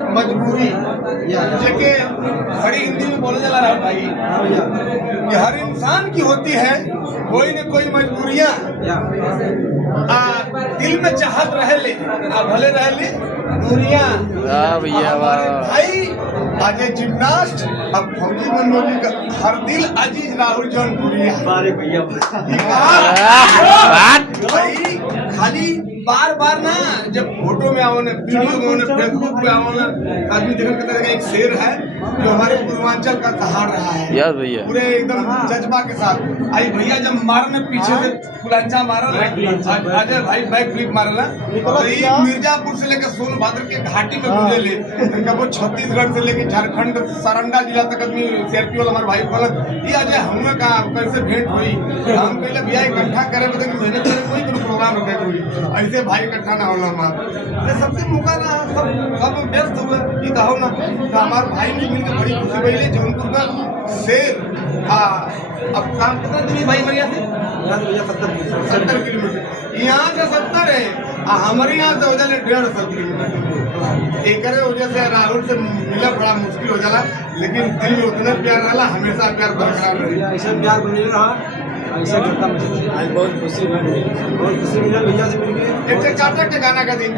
मजबूरी जेके बड़ी हिंदी में बोला जा रहा भाई कि हर इंसान की होती है कोई न कोई मजबूरियां। दिल में चाहत रहे ले भले रहे ले दूरियां। भाई आज जिम्नास्ट अब फौजी मनोजी का हर दिल अजीज राहुल जौनपुरिया। भाई खाली बार बार ना जब फोटो में आओ ना वीडियो में आओ फेसबुक पे आओ ना आदमी देखने की तरह एक शेर है जो हमारे पूर्वांचल का कहार रहा है पूरे एकदम जज्बा के साथ। आई भैया जब मारने पीछे से कुलांचा मारा अजय भाई बैक फ्लिप मारना तो ये मिर्जापुर से लेकर सोनभद्र के घाटी में गुजरे ले वो छत्तीसगढ़ से लेकर झारखंड सारंडा जिला तक आदमी सीआरपी वाला हमारे भाई बोला ये अजय हमने कहा कैसे भेंट हुई हम पहले भैया इकट्ठा करे मेहनत करे कोई प्रोग्राम रखे कोई ऐसे भाई इकट्ठा ना होना हमारा सबसे मौका ना सब व्यस्त हुए ये कहो ना तो हमारे भाई ने मिलकर बड़ी खुशी भैया जौनपुर का शेर। अब काम कितना दूरी भाई बढ़िया थे 70 किलोमीटर यहाँ से 70 है हमारे यहाँ से हो जाए 150 किलोमीटर एक वजह से राहुल से मिला बड़ा मुश्किल हो जाला लेकिन दिल में उतना प्यार रहा हमेशा प्यार बरकरार रही ऐसा प्यार बने रहा ऐसा करता मुझे आज बहुत खुशी मिला भैया से मिलके एक चार्टर के गाना का दिन